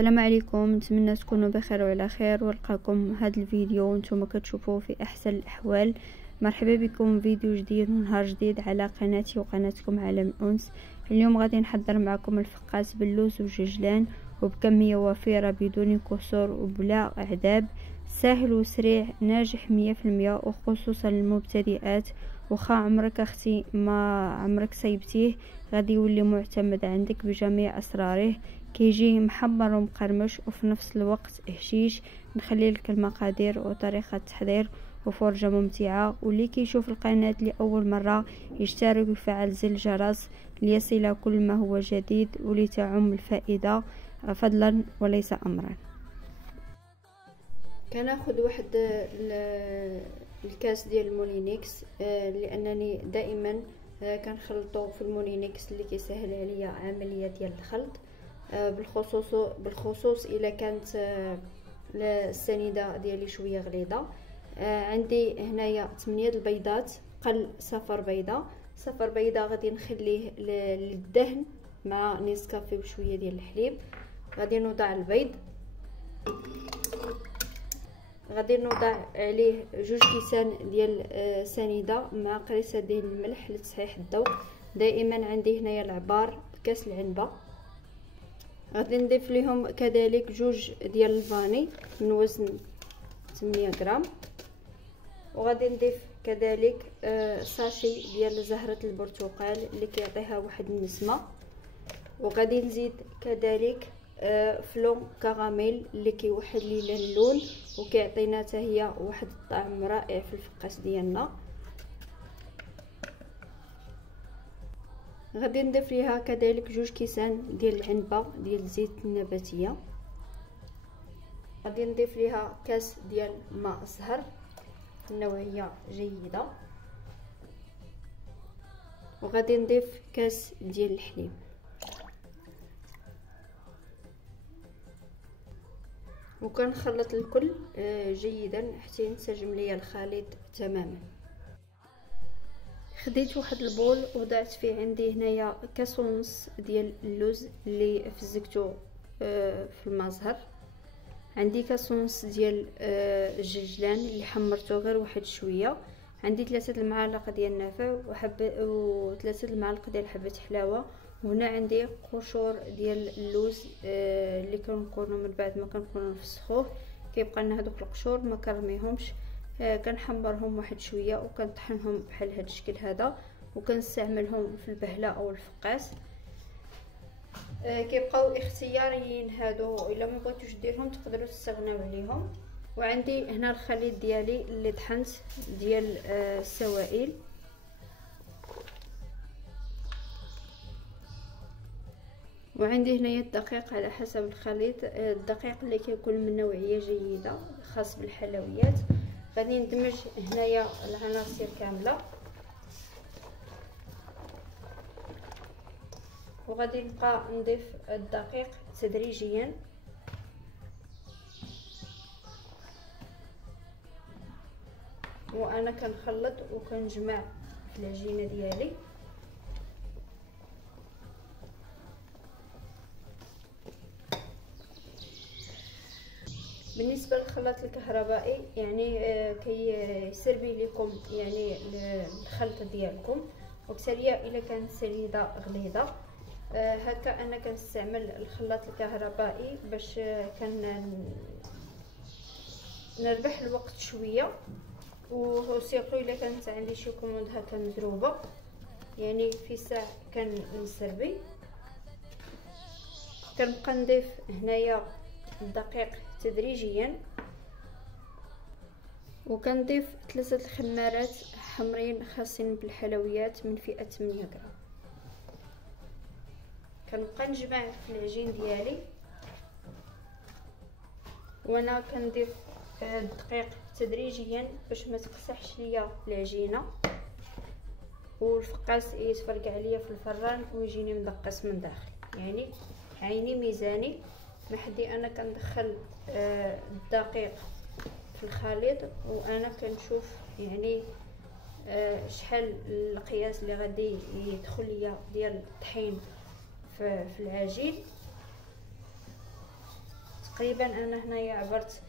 السلام عليكم، نتمنى تكونوا بخير وعلى خير ولقاكم هذا الفيديو وانتم كتشوفوه في احسن الاحوال. مرحبا بكم فيديو جديد ونهار جديد على قناتي وقناتكم عالم الانس. اليوم غادي نحضر معكم الفقاس باللوز وججلان وبكميه وفيره بدون كسور وبلا اعذاب، سهل وسريع ناجح 100% وخصوصا للمبتدئات. وخا عمرك اختي ما عمرك صيبتيه غادي يولي معتمد عندك بجميع اسراره. كيجي محمر ومقرمش وفي نفس الوقت هشيش. نخلي لك المقادير وطريقه التحضير وفرجه ممتعه، واللي كيشوف القناه لاول مره يشترك ويفعل زر الجرس ليصل كل ما هو جديد ولتعم الفائده فضلا وليس امرا. كناخذ واحد الكاس ديال المولينيكس، لانني دائما كنخلطو في المولينيكس اللي كيسهل عليا عمليه ديال الخلط، بالخصوص الا كانت السنيده ديالي شويه غليظه. عندي هنايا 8 البيضات، قل صفر بيضه غادي نخليه للدهن مع نسكافيه وشويه ديال الحليب. غادي نوضع البيض، غادي نوضع عليه 2 كيسان ديال سنيده مع قريصه ديال الملح لتصحيح الذوق. دائما عندي هنايا العبار بكاس العنبه. غادي نضيف لهم كذلك 2 ديال الفاني من وزن 8 غرام، وغادي نضيف كذلك ساشي ديال زهره البرتقال اللي كيعطيها واحد النسمه، وغادي نزيد كذلك فلون كراميل اللي كيوحد لينا اللون وكيعطينا حتى هي واحد الطعم رائع في الفقاس ديالنا. غادي نضيف ليها كذلك 2 كيسان ديال العنبه ديال الزيت النباتيه. غادي نضيف ليها كاس ديال ماء زهر نوعيه جيده، وغادي نضيف كاس ديال الحليب. وكنخلط الكل جيدا حتى ينسجم ليا الخليط تماما. خديت واحد البول وضعت فيه عندي هنايا كاس ونص ديال اللوز اللي فزكته في الماء زهر. عندي كاس ونص ديال الججلان اللي حمرته غير واحد شويه. عندي 3 المعالق ديال النافع و3 المعالق ديال حبه حلاوه. وهنا عندي قشور ديال اللوز اللي كنكونوا من بعد ما كنكونوا نفسخوه كيبقى لنا هذوك القشور ما كنرميهمش. كنحمرهم واحد شويه وكنطحنهم بحال هذا الشكل هذا، وكنستعملهم في البهله او الفقاس. كيبقاو اختياريين هادو، الا ما بغيتوش ديرهم تقدروا تستغناو عليهم. وعندي هنا الخليط ديالي اللي طحنت ديال السوائل. وعندي هنايا الدقيق على حسب الخليط، الدقيق اللي كيكون من نوعيه جيده خاص بالحلويات. غادي ندمج هنايا العناصر كامله، وغادي نبقى نضيف الدقيق تدريجيا. وانا كنخلط وكنجمع في العجينه ديالي. بالنسبه للخلاط الكهربائي يعني كيسربي لكم يعني الخلطه ديالكم، وبالتالي الا كانت سنيده غليظه هكا انا كنستعمل الخلاط الكهربائي باش نربح الوقت شويه. وسيرتو الا كانت عندي شي كوموند هكا مزروبه يعني في ساعه كنسربي. كنبقى نضيف هنايا الدقيق تدريجيا، وكنضيف 3 الخمارات حمرين خاصين بالحلويات من فئه 8 غرام. كنبقى نجمع في العجين ديالي، وانا كنضيف الدقيق تدريجيا باش ما تقصحش ليا العجينه والفقاس يتفرقع عليا في الفران ويجيني مدقس من داخل. يعني عيني ميزاني محدي انا كندخل الدقيق في الخليط وانا كنشوف يعني شحال القياس اللي غادي يدخل ليا ديال الطحين في العجين. تقريبا انا هنايا عبرت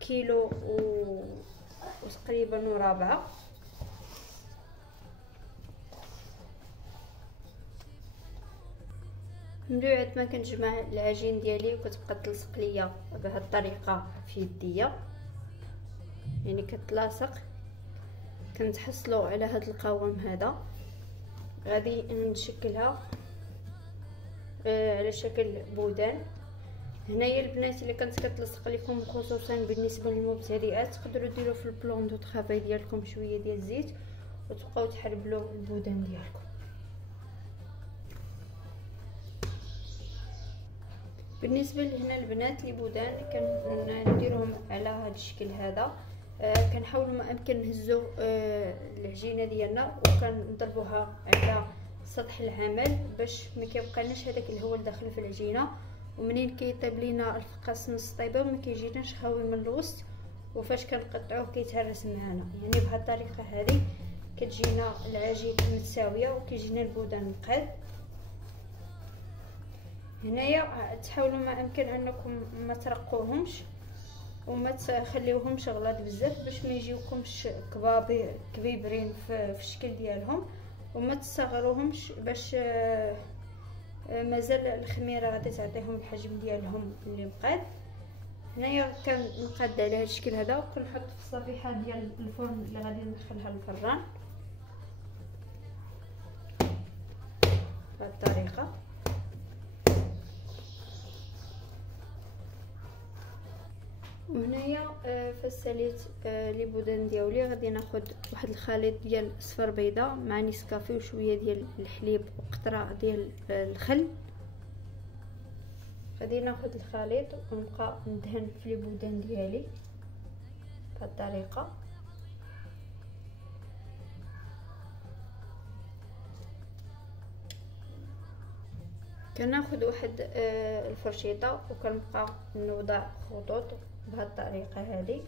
كيلو وتقريبا وربعة. من بعد ما كنجمع العجين ديالي وكتبقى تلصق ليا بهذه الطريقه في يديا، يعني كتلاصق، كنتحصلوا على هذا القوام هذا. غادي نشكلها على شكل بودان. هنايا البنات اللي كانت كتلصق لكم خصوصا بالنسبه للمبتدئات تقدروا ديروا في البلون دو طرافاي ديالكم شويه ديال الزيت وتبقاو تحربلوا البودان ديالكم. بالنسبه لهنا البنات لي بودان كنديرهم على هذا الشكل هذا. كنحاولوا ما امكن نهزوا العجينه ديالنا وكنضربوها على سطح العمل باش ما كيبقالناش هذاك الهواء داخل في العجينه، ومنين كيطيب لينا الفقاس نص طيبه ما كيجيناش خاوي من الوسط، وفاش كنقطعوه كيتهرس معنا. يعني بهذه الطريقه هذه كتجينا العجين متساويه وكيجينا البودان نقاد. هنايا تحاولوا ما امكن انكم ما ترقوهمش وما تخليوهمش غلاظ بزاف باش ما يجيوكمش كبيبرين في الشكل ديالهم، وما تصغروهمش باش مازال الخميره غادي تعطيهم الحجم ديالهم اللي مقاد. هنايا كنقاد على هذا الشكل هذا وكنحط في الصفيحه ديال الفرن اللي غادي ندخلها للفران بهذه الطريقه. وهنايا فساليت لي بودان ديالي غادي ناخذ واحد الخليط ديال صفر بيضه مع نسكافي وشويه ديال الحليب وقطره ديال الخل. غادي ناخذ الخليط ونبقى ندهن في لي بودان ديالي بهذه الطريقه. كناخذ واحد الفرشيطه وكنبقى نوضع خطوط بهذه الطريقه هذه.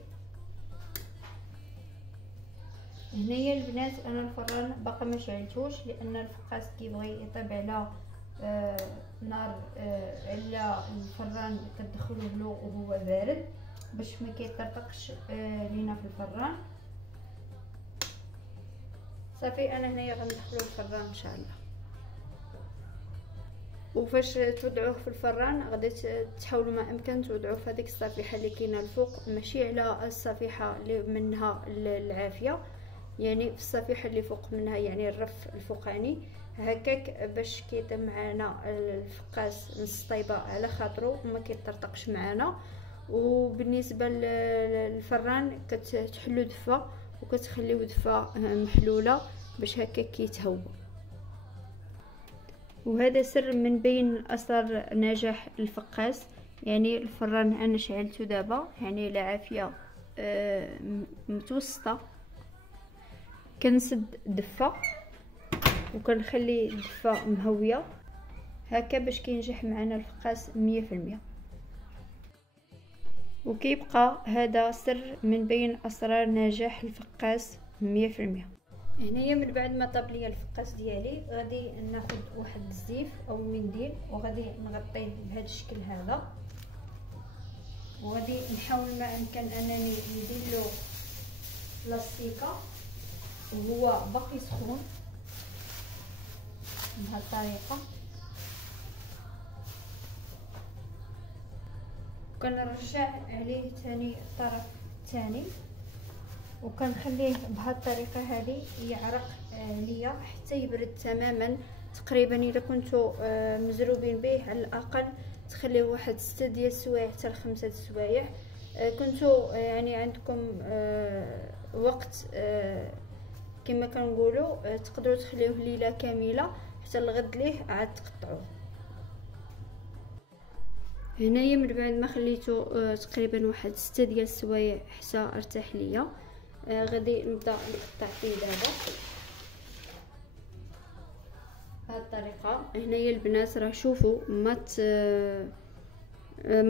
هنايا البنات انا الفران باقا ما شعلتوش لان الفقاس كيبغي يطيب على نار على الفران كتدخلوه له وهو بارد باش ما كيطرطقش لينا في الفران. صافي انا هنايا غندخلو الفران ان شاء الله. وفاش توضعوه في الفران غادي تحاولوا ما امكن توضعوه في هذيك الصفيحه اللي كاينه الفوق، ماشي على الصفيحه اللي منها العافيه، يعني في الصفيحه اللي فوق منها، يعني الرف الفوقاني هكاك باش كيطيب معنا الفقاس نص طيبه على خاطرو وما كيطرطقش معنا. وبالنسبه للفران كتحلو دفا وكتخليو دفا محلوله باش هكاك كيتهوى. وهذا سر من بين اثار نجاح الفقاس. يعني الفران انا شعلته دابا، يعني العافيه متوسطه، كنسد دفا وكنخلي الدفا مهويه هكا باش كينجح معنا الفقاس 100%. وكيبقى هذا سر من بين اسرار نجاح الفقاس 100%. هنايا من بعد ما طاب ليا الفقاس ديالي غادي ناخذ واحد الزيف او منديل وغادي نغطيه بهذا الشكل هذا، وغادي نحاول ما امكن انني ندير له بلاستيكه وهو باقي سخون بهذه الطريقه. وكنرجع عليه ثاني الطرف الثاني وكنخليه بهذه الطريقه هذه يعرق ليا حتى يبرد تماما. تقريبا اذا كنتو مزروبين به على الاقل تخليه واحد 6 ديال السوايع حتى ل5 السوايع. كنتو يعني عندكم وقت كما كنقولوا تقدروا تخليوه ليله كامله حتى الغد ليه عاد تقطعوه. هنايا من بعد ما خليته تقريبا واحد 6 ديال السوايع حتى ارتاح ليا، غادي نبدا نقطع فيه دابا بهذه الطريقه. هنايا البنات راه شوفوا ما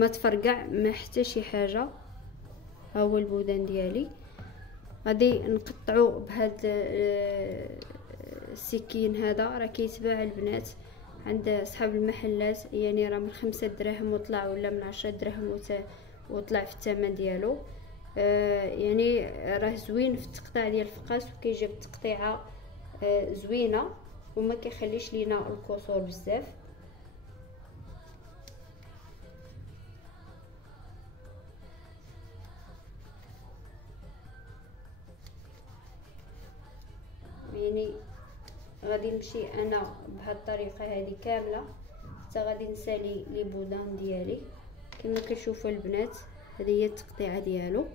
تفرقع ما حتى شي حاجه. ها هو البودان ديالي غادي نقطعو بهذا السكين هذا، راه كيتباع البنات عند صحاب المحلات، يعني راه من 5 دراهم وطلع، ولا من 10 دراهم وطلع في الثمن ديالو. يعني راه زوين في التقطاع ديال الفقاس، وكيجيب تقطيعه زوينه وما كيخليش لينا الكسور بزاف. يعني غادي نمشي انا بهاد الطريقه هذه كامله حتى غادي نسالي لي بودان ديالي. كما كتشوفوا البنات هذه هي التقطيعه ديالو.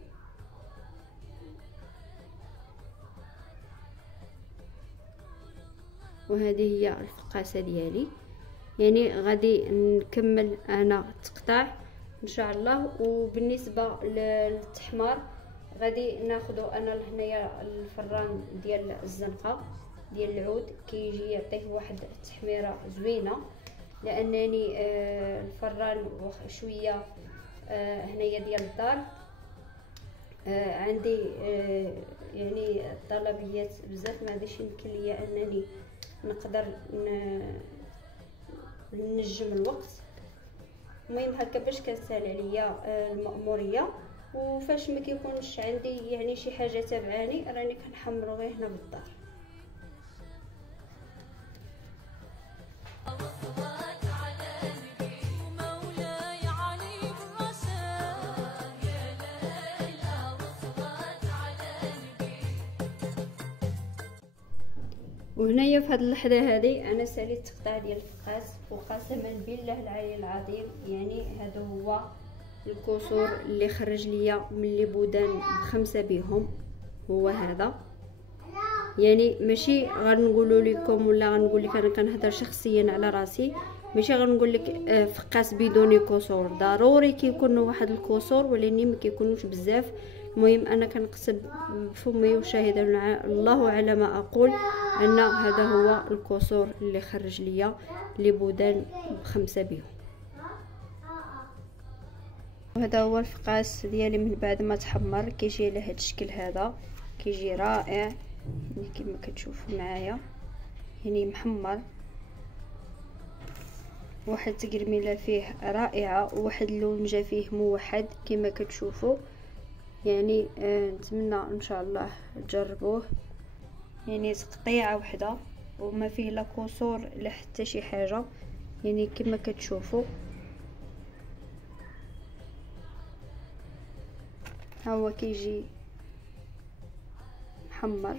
وهذه هي الفقاسه ديالي. يعني غادي نكمل انا التقطاع ان شاء الله. وبالنسبه للتحمار غادي ناخذ انا لهنايا الفران ديال الزنقه ديال العود، كيجي يعطيه واحد التحميره زوينه، لانني الفران شويه هنايا ديال الدار عندي يعني طلبيات بزاف، ما غاديش يمكن ليا انني نقدر ننجم الوقت. المهم هكا باش كنسهل عليا المأموريه. وفاش ما كيكونش عندي يعني شي حاجه تابعاني راني كنحمرو غير هنا بالدار. وهنايا في هذه اللحظه هذه انا ساليت التقطاع ديال الفقاس، وقسما بالله العلي العظيم يعني هذا هو الكسور اللي خرج ليا من لي بودان ب5 بهم. هو هذا، يعني ماشي غنقولوا لكم ولا غنقول لك انا كنهضر شخصيا على راسي، ماشي غنقول لك فقاس بدون كسور، ضروري كيكون واحد الكسور ولكن ما كيكونوش بزاف. المهم انا كنقسم بفمي وشاهد الله على ما اقول ان هذا هو الكسور اللي خرج ليا لي بودان ب5 بهم. وهذا هو الفقاس ديالي من بعد ما تحمر، كيجي على هذا الشكل هذا، كيجي رائع يعني كما كتشوفوا معايا، يعني محمر، واحد التقرميله فيه رائعه، وواحد اللونجه فيه موحد كما كتشوفوا. يعني نتمنى ان شاء الله تجربوه. يعني تقطيعه وحده وما فيه لا كسور لا حتى شي حاجه، يعني كما كتشوفوا. ها هو كيجي محمر.